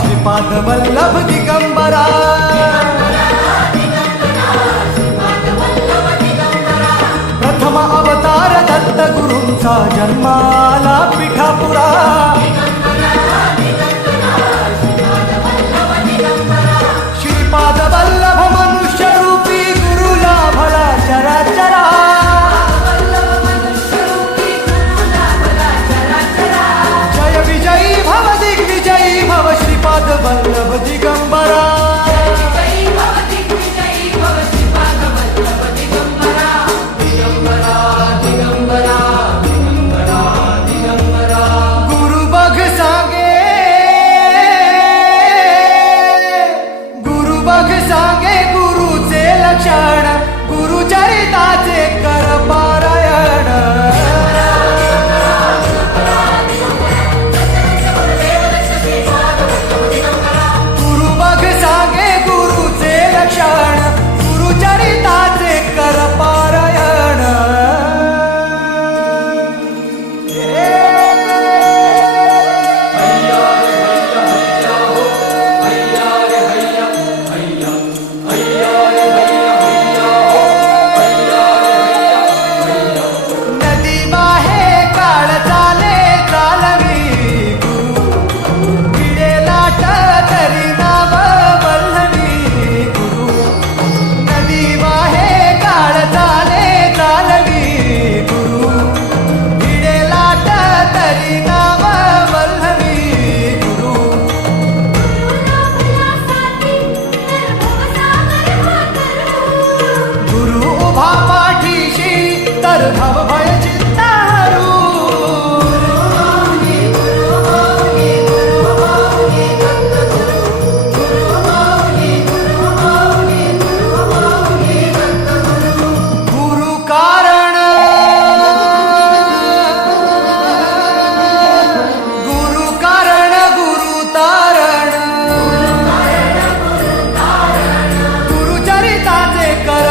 श्रीपाद वल्लभ दिगंबरा प्रथम अवतार दत्त गुरूंचा जन्माला पिठापुरा श्रीपाद वल्लभ मनुष्य रूपी गुरु लाभला चराचरा जय विजयी भव दिग्विजयी भव श्रीपाद वल्लभ दिगंबरा गुरु बघ सांगे गुरुचे लक्षण गुरुचरिताचे कर पारायण गुरु बघ सांगे गुरुचे लक्षण गुरुचरिताचे कर पारायण नदी बाहे काळ चाले चालवी गुरु भिडे लाट तरी नाव वल्लवी गुरु नदी बाहे काळ चाले चालवी गुरु भिडे लाट तरी नाव वल्लवी गुरु गुरु उभा पाठीशी तर भव भय चित्तारू गुरु कारण गुरु कारण गुरु तारण गुरुचरिताचे कर